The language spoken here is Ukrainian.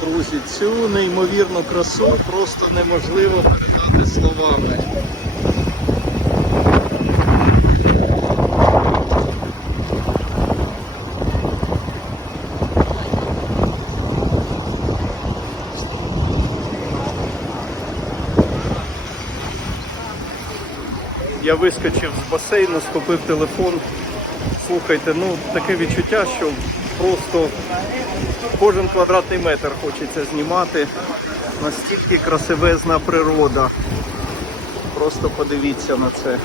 Друзі, цю неймовірну красу просто неможливо передати словами. Я вискочив з басейну, схопив телефон. Слухайте, ну таке відчуття, що просто кожен квадратний метр хочеться знімати. Настільки красивезна природа. Просто подивіться на це.